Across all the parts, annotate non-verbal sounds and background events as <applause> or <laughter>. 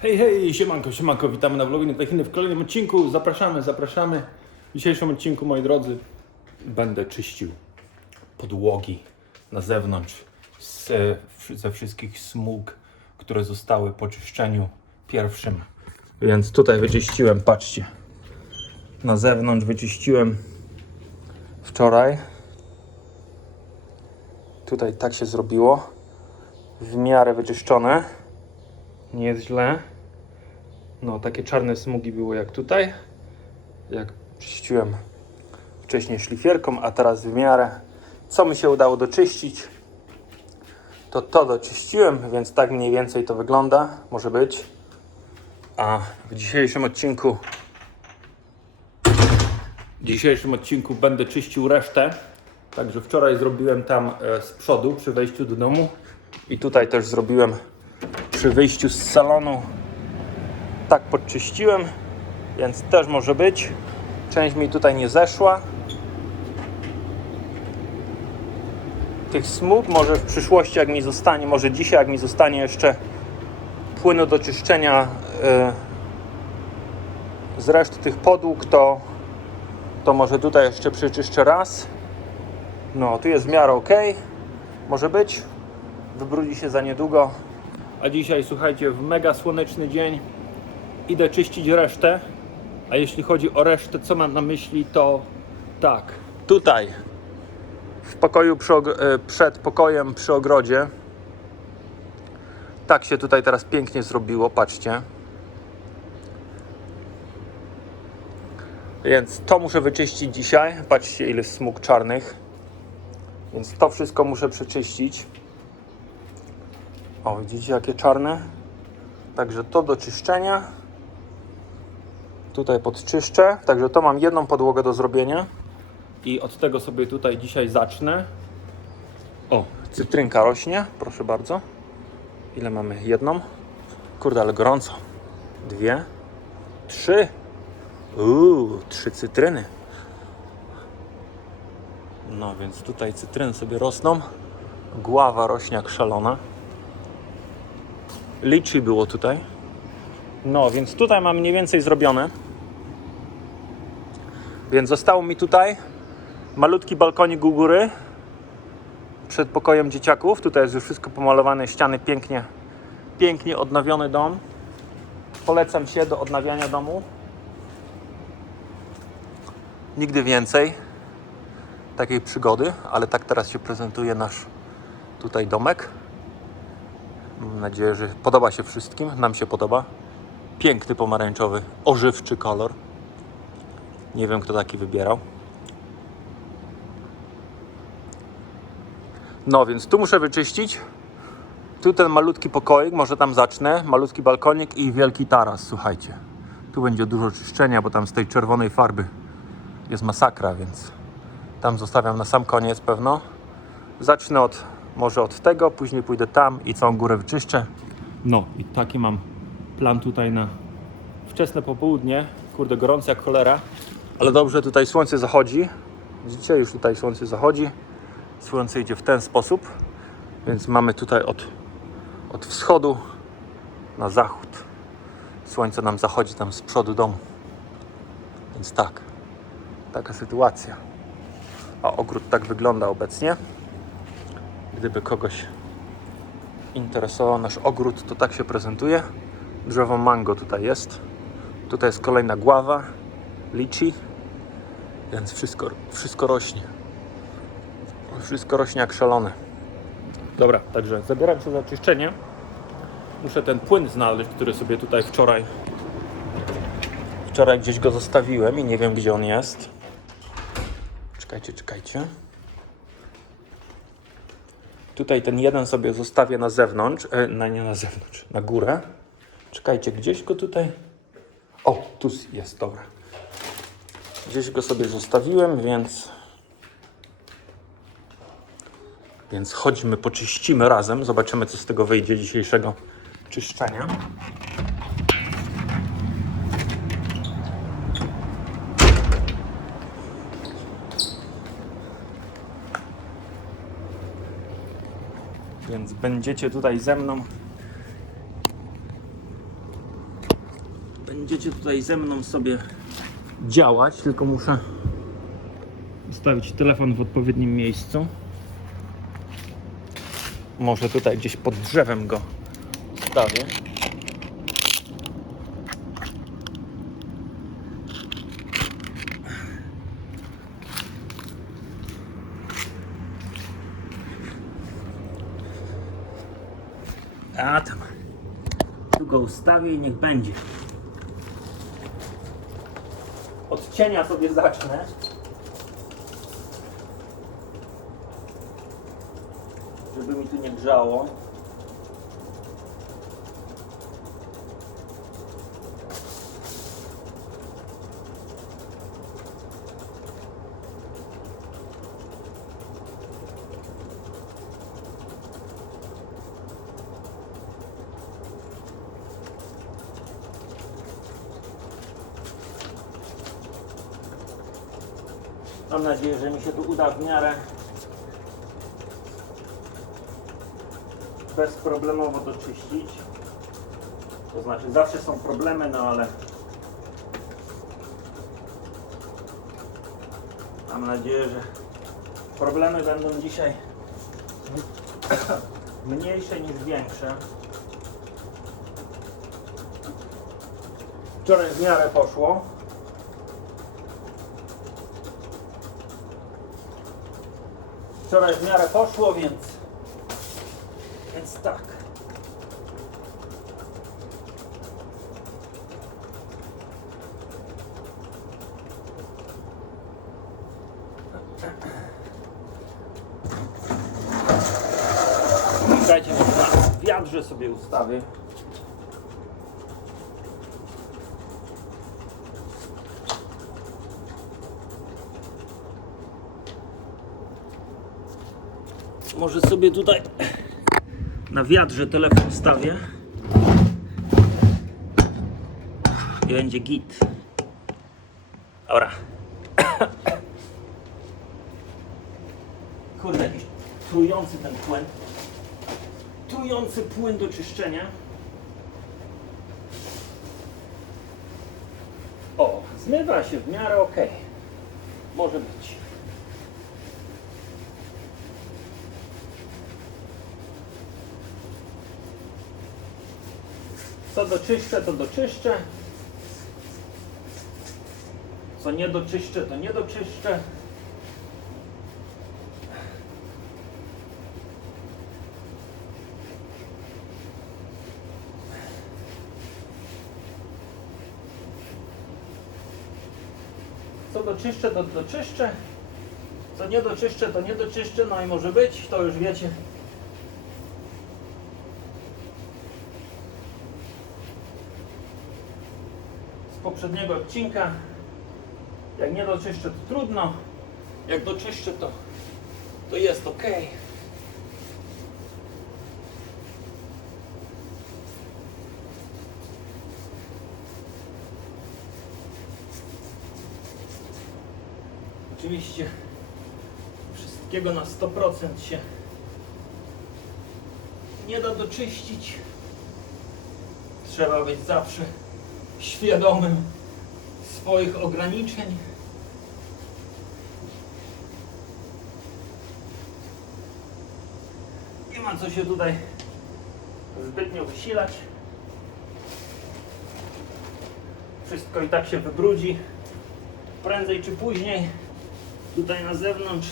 Hej, hej, siemanko, siemanko, witamy na vlogu Nietechiny w kolejnym odcinku. Zapraszamy, zapraszamy. W dzisiejszym odcinku, moi drodzy, będę czyścił podłogi na zewnątrz z, ze wszystkich smug, które zostały po czyszczeniu pierwszym. Więc tutaj wyczyściłem, patrzcie. Na zewnątrz wyczyściłem wczoraj. Tutaj tak się zrobiło. W miarę wyczyszczone. Nie jest źle. No, takie czarne smugi były jak tutaj. Jak czyściłem wcześniej szlifierką, a teraz w miarę. Co mi się udało doczyścić, to to doczyściłem, więc tak mniej więcej to wygląda. Może być. A w dzisiejszym odcinku w dzisiejszym odcinku będę czyścił resztę. Także wczoraj zrobiłem tam e, z przodu przy wejściu do domu i tutaj też zrobiłem przy wyjściu z salonu. Tak podczyściłem, więc też może być. Część mi tutaj nie zeszła. Tych smug może w przyszłości, jak mi zostanie, może dzisiaj, jak mi zostanie jeszcze płynu do czyszczenia e, z reszty tych podłóg, to, to może tutaj jeszcze przeczyszczę raz. No, tu jest w miarę ok. Może być. Wybrudzi się za niedługo. A dzisiaj, słuchajcie, w mega słoneczny dzień idę czyścić resztę. A jeśli chodzi o resztę, co mam na myśli, to tak. Tutaj, w pokoju przy e, przed pokojem przy ogrodzie. Tak się tutaj teraz pięknie zrobiło, patrzcie. Więc to muszę wyczyścić dzisiaj. Patrzcie, ile smug czarnych. Więc to wszystko muszę przeczyścić. O, widzicie jakie czarne? Także to do czyszczenia. Tutaj podczyszczę. Także to mam jedną podłogę do zrobienia. I od tego sobie tutaj dzisiaj zacznę. O, cytrynka rośnie. Proszę bardzo. Ile mamy? Jedną? Kurde, ale gorąco. Dwie. Trzy. Uuu, trzy cytryny. No więc tutaj cytryny sobie rosną. Gława rośnie jak szalona. Liczy było tutaj. No więc tutaj mam mniej więcej zrobione. Więc zostało mi tutaj malutki balkonik u góry przed pokojem dzieciaków. Tutaj jest już wszystko pomalowane, ściany pięknie, pięknie odnowiony dom. Polecam się do odnawiania domu. Nigdy więcej takiej przygody, ale tak teraz się prezentuje nasz tutaj domek. Mam nadzieję, że podoba się wszystkim. Nam się podoba. Piękny pomarańczowy, ożywczy kolor. Nie wiem, kto taki wybierał. No więc tu muszę wyczyścić. Tu ten malutki pokoik, może tam zacznę. Malutki balkonik i wielki taras, słuchajcie. Tu będzie dużo czyszczenia, bo tam z tej czerwonej farby jest masakra, więc tam zostawiam na sam koniec pewno. Zacznę od może od tego, później pójdę tam i całą górę wyczyszczę. No i taki mam plan tutaj na wczesne popołudnie. Kurde, gorąco jak cholera. Ale dobrze, tutaj słońce zachodzi. Widzicie, już tutaj słońce zachodzi. Słońce idzie w ten sposób. Więc mamy tutaj od, od wschodu na zachód. Słońce nam zachodzi tam z przodu domu. Więc tak, taka sytuacja. A ogród tak wygląda obecnie. Gdyby kogoś interesował nasz ogród, to tak się prezentuje. Drzewo mango tutaj jest. Tutaj jest kolejna gława, liczy. Więc wszystko, wszystko rośnie. Wszystko rośnie jak szalone. Dobra, także zabieram się za czyszczenie. Muszę ten płyn znaleźć, który sobie tutaj wczoraj wczoraj gdzieś go zostawiłem i nie wiem gdzie on jest. Czekajcie, czekajcie. Tutaj ten jeden sobie zostawię na zewnątrz, e, na nie na zewnątrz, na górę. Czekajcie, gdzieś go tutaj. O, tu jest, dobra. Gdzieś go sobie zostawiłem, więc. Więc chodźmy, poczyścimy razem. Zobaczymy, co z tego wyjdzie dzisiejszego czyszczenia. Więc będziecie tutaj ze mną będziecie tutaj ze mną sobie działać, tylko muszę ustawić telefon w odpowiednim miejscu. Może tutaj gdzieś pod drzewem go ustawię. A tam. Ustawię i niech będzie. Od cienia sobie zacznę. Żeby mi tu nie grzało. Mam nadzieję, że mi się tu uda w miarę bezproblemowo doczyścić. To znaczy zawsze są problemy, no ale mam nadzieję, że problemy będą dzisiaj <coughs> mniejsze niż większe. Wczoraj w miarę poszło. Wczoraj w miarę poszło, więc więc tak. Czekajcie, wiadrze sobie ustawię. Może sobie tutaj na wiadrze telefon stawię i będzie git. Dobra. <coughs> Kurde, jakiś trujący ten płyn. Trujący płyn do czyszczenia. O, zmywa się w miarę ok. Może być. Co doczyszczę, to doczyszczę. Co nie doczyszczę, to nie doczyszczę. Co doczyszczę, to doczyszczę. Co nie doczyszczę, to nie doczyszczę. No i może być, to już wiecie. Poprzedniego odcinka. Jak nie doczyszczę, to trudno. Jak doczyszczę, to, to jest ok. Oczywiście wszystkiego na 100% się nie da doczyścić. Trzeba być zawsze świadomym swoich ograniczeń. Nie ma co się tutaj zbytnio wysilać. Wszystko i tak się wybrudzi. Prędzej czy później tutaj na zewnątrz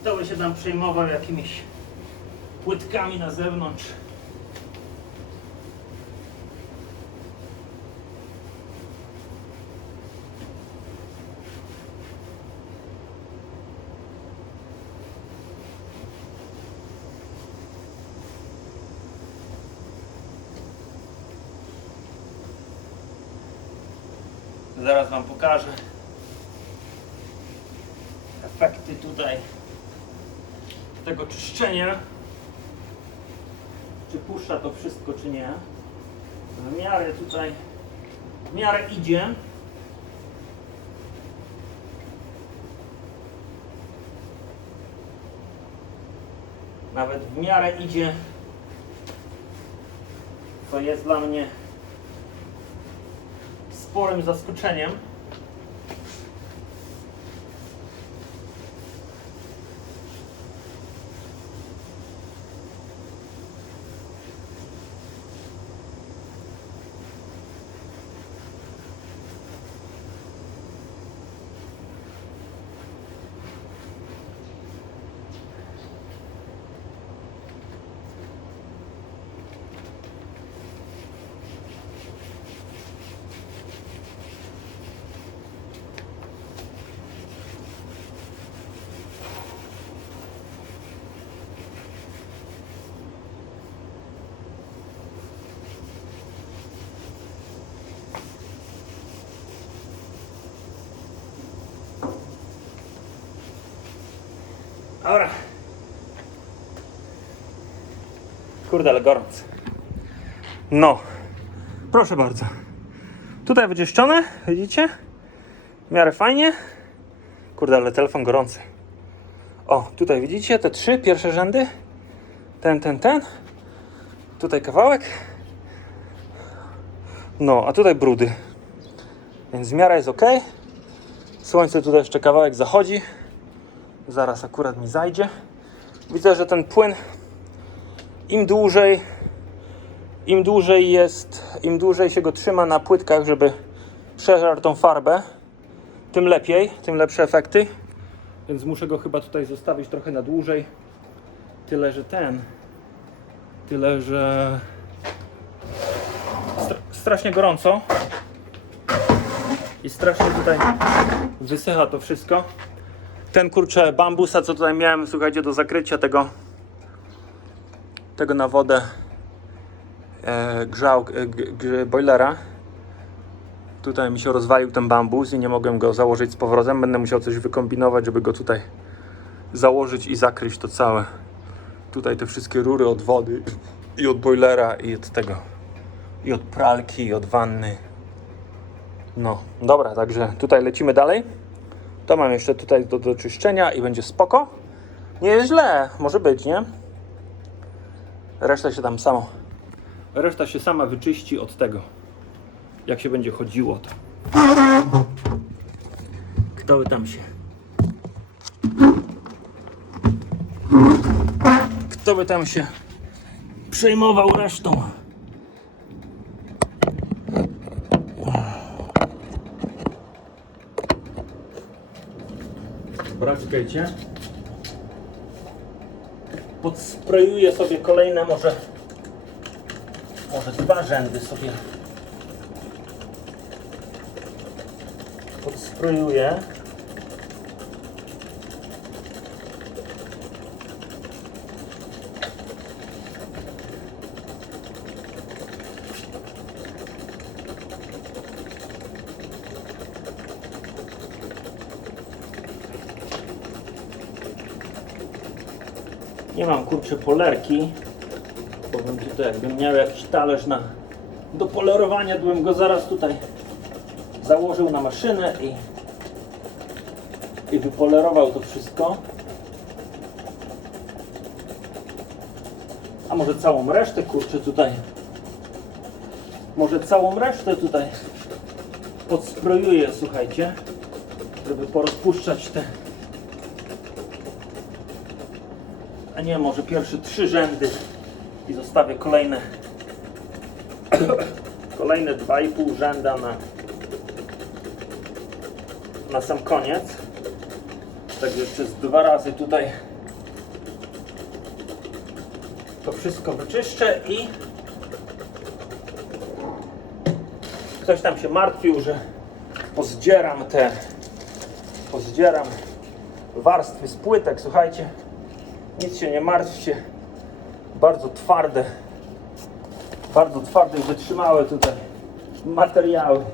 kto by się tam przejmował jakimiś płytkami na zewnątrz. Zaraz Wam pokażę efekty tutaj tego czyszczenia. Czy puszcza to wszystko, czy nie. W miarę tutaj, w miarę idzie. Nawet w miarę idzie, co jest dla mnie sporym zaskoczeniem. Dobra. Kurde, ale gorąc. No. Proszę bardzo. Tutaj wyczyszczone, widzicie? W miarę fajnie. Kurde, ale telefon gorący. O, tutaj widzicie te trzy pierwsze rzędy. Ten, ten, ten. Tutaj kawałek. No, a tutaj brudy. Więc w miarę jest ok. Słońce tutaj jeszcze kawałek zachodzi. Zaraz akurat mi zajdzie. Widzę, że ten płyn im dłużej im dłużej jest, im dłużej się go trzyma na płytkach, żeby przeżar tą farbę, tym lepiej, tym lepsze efekty. Więc muszę go chyba tutaj zostawić trochę na dłużej. Tyle, że ten, tyle, że stra- strasznie gorąco i strasznie tutaj wysycha to wszystko ten kurczę bambusa, co tutaj miałem, słuchajcie, do zakrycia tego tego na wodę e, grzał, e, boilera. Tutaj mi się rozwalił ten bambus i nie mogłem go założyć z powrotem. Będę musiał coś wykombinować, żeby go tutaj założyć i zakryć to całe. Tutaj te wszystkie rury od wody i od boilera i od tego i od pralki i od wanny. No, dobra, także tutaj lecimy dalej. To mam jeszcze tutaj do, do czyszczenia i będzie spoko. Nie jest źle, może być, nie? Reszta się tam samo. Reszta się sama wyczyści od tego. Jak się będzie chodziło to. Kto by tam się. Kto by tam się przejmował resztą? Czekajcie. Podsprejuję sobie kolejne może może dwa rzędy sobie podsprejuję. Mam kurczę polerki, bym tutaj jakbym miał jakiś talerz na, do polerowania, to bym go zaraz tutaj założył na maszynę i, i wypolerował to wszystko. A może całą resztę kurczę tutaj, może całą resztę tutaj podsprojuję, słuchajcie, żeby porozpuszczać te a nie, może pierwsze trzy rzędy i zostawię kolejne <coughs> kolejne dwa i pół rzęda na na sam koniec. Także przez dwa razy tutaj to wszystko wyczyszczę i ktoś tam się martwił, że pozdzieram te pozdzieram warstwy z płytek, słuchajcie nic się nie martwcie. Bardzo twarde. Bardzo twarde i wytrzymałe tutaj materiały.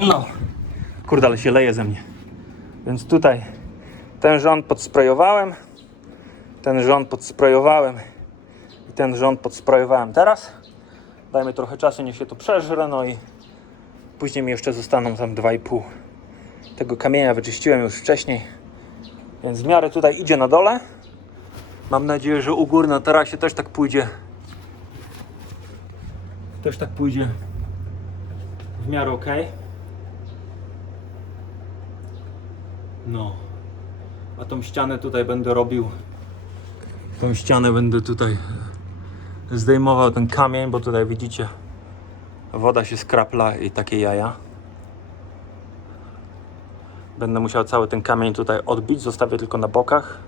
No. Kurde, ale się leje ze mnie. Więc tutaj ten rząd podsprejowałem. Ten rząd podsprejowałem. I ten rząd podsprejowałem teraz. Dajmy trochę czasu, niech się to przeżre. No i później mi jeszcze zostaną tam 2,5 tego kamienia. Wyczyściłem już wcześniej. Więc w miarę tutaj idzie na dole. Mam nadzieję, że u gór na tarasie też tak pójdzie. Też tak pójdzie w miarę ok. No. A tą ścianę tutaj będę robił. Tą ścianę będę tutaj zdejmował ten kamień, bo tutaj widzicie woda się skrapla i takie jaja. Będę musiał cały ten kamień tutaj odbić, zostawię tylko na bokach.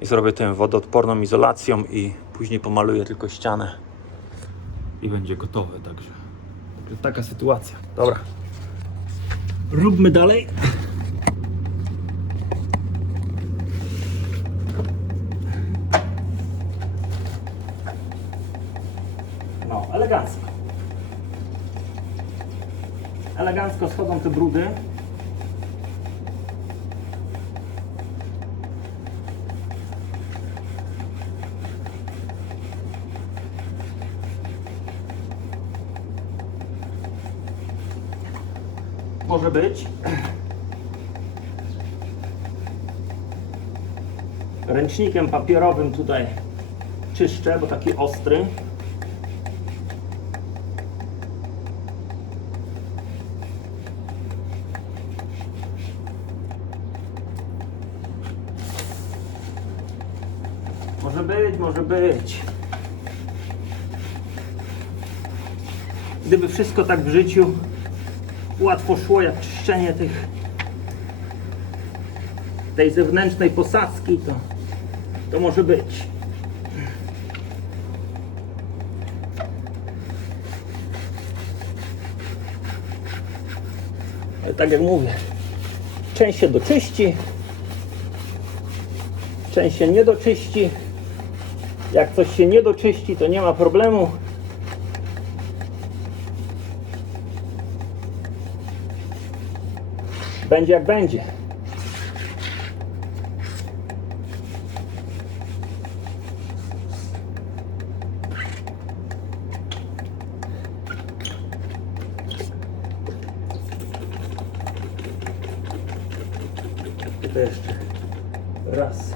I zrobię tym wodoodporną izolacją i później pomaluję tylko ścianę. I będzie gotowe, także. Także taka sytuacja. Dobra. Róbmy dalej. No, elegancko. Schodzą te brudy. Może być. Ręcznikiem papierowym tutaj czyszczę, bo taki ostry. Może być, może być. Gdyby wszystko tak w życiu łatwo szło jak czyszczenie tych tej zewnętrznej posadzki, to, to może być. Ale tak jak mówię, część się doczyści, część się nie doczyści. Jak coś się nie doczyści, to nie ma problemu. Będzie jak będzie. Tutaj jeszcze raz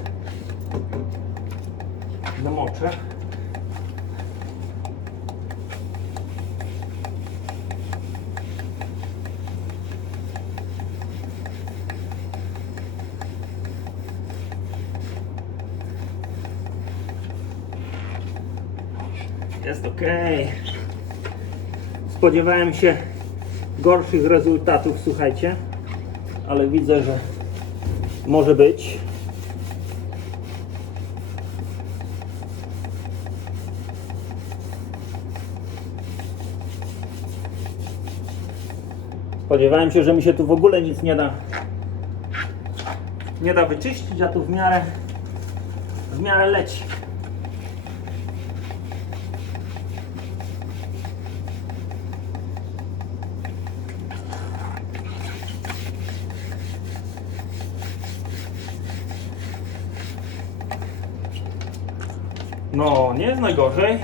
namoczę. Jest ok. Spodziewałem się gorszych rezultatów, słuchajcie, ale widzę, że może być. Spodziewałem się, że mi się tu w ogóle nic nie da nie da wyczyścić, a tu w miarę w miarę leci. No, nie jest najgorzej.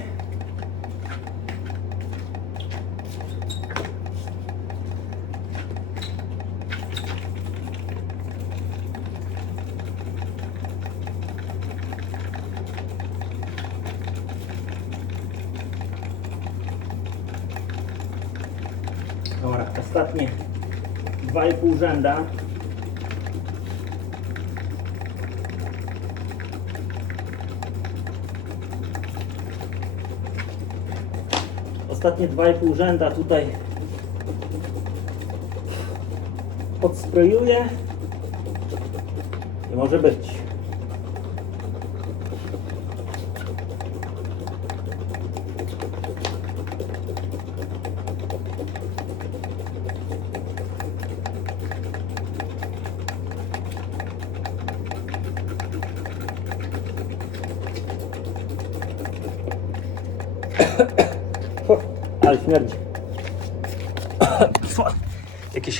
Dobra, ostatnie 2,5 rzęda. Ostatnie 2,5 rzęda tutaj podsprejuję i może być.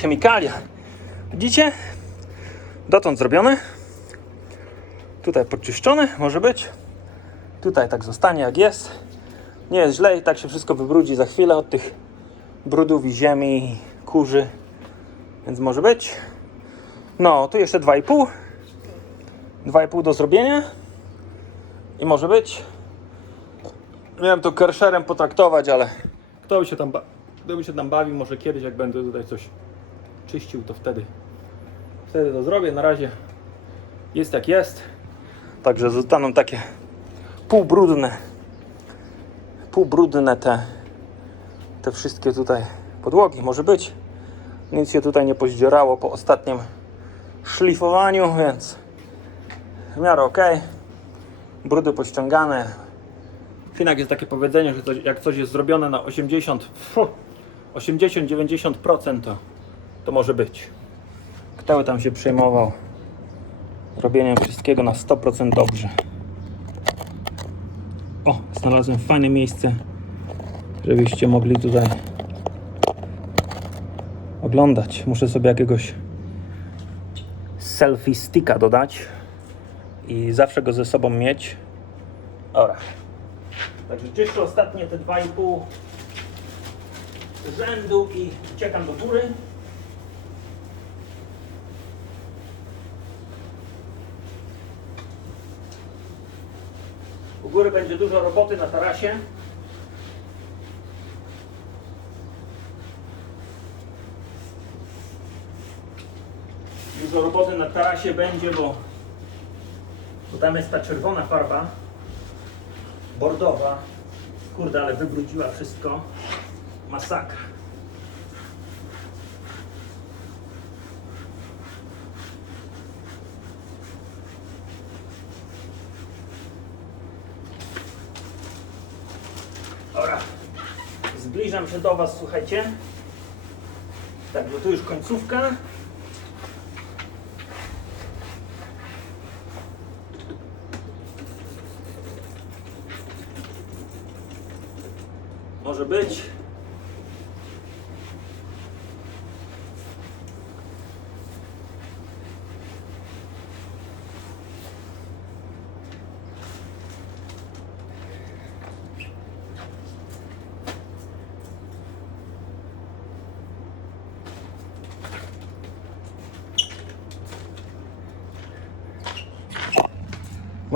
Chemikalia. Widzicie? Dotąd zrobione. Tutaj podczyszczone, może być. Tutaj tak zostanie jak jest. Nie jest źle i tak się wszystko wybrudzi za chwilę od tych brudów i ziemi, kurzy. Więc może być. No, tu jeszcze 2,5. 2,5 do zrobienia. I może być. Miałem to kersherem potraktować, ale Kto by się tam, kto by się tam bawił, może kiedyś jak będę tutaj coś czyścił, to wtedy wtedy to zrobię. Na razie jest jak jest. Także zostaną takie półbrudne półbrudne te te wszystkie tutaj podłogi może być. Nic się tutaj nie pozdzierało po ostatnim szlifowaniu, więc w miarę ok. Brudy pościągane. Finak jest takie powiedzenie, że jak coś jest zrobione na 80, 80-90% to, to może być. Kto tam się przejmował robieniem wszystkiego na 100% dobrze. O, znalazłem fajne miejsce, żebyście mogli tutaj oglądać. Muszę sobie jakiegoś selfie sticka dodać i zawsze go ze sobą mieć. Dobra. Także czyszczę ostatnie te 2,5 rzędu i uciekam do góry. U góry będzie dużo roboty na tarasie. Dużo roboty na tarasie będzie, bo, bo tam jest ta czerwona farba bordowa. Kurde, ale wybrudziła wszystko. Masakra. Dobra. Zbliżam się do Was, słuchajcie. Tak, bo tu już końcówka. Może być.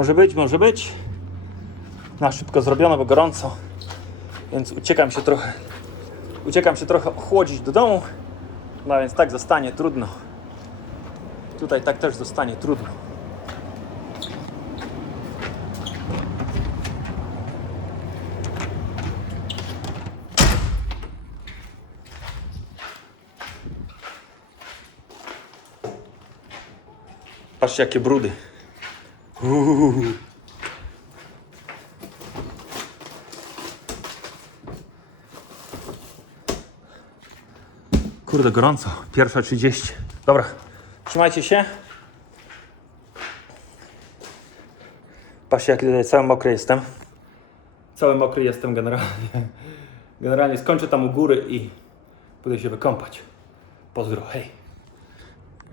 Może być, może być. Na szybko zrobione, bo gorąco. Więc uciekam się trochę. Uciekam się trochę ochłodzić do domu. No więc tak zostanie trudno. Tutaj tak też zostanie trudno. Patrzcie jakie brudy. Uuu. Kurde, gorąco. Pierwsza 30. Dobra, trzymajcie się. Patrzcie, jaki tutaj cały mokry jestem. Cały mokry jestem generalnie. Generalnie skończę tam u góry i pójdę się wykąpać. Pozdro, hej.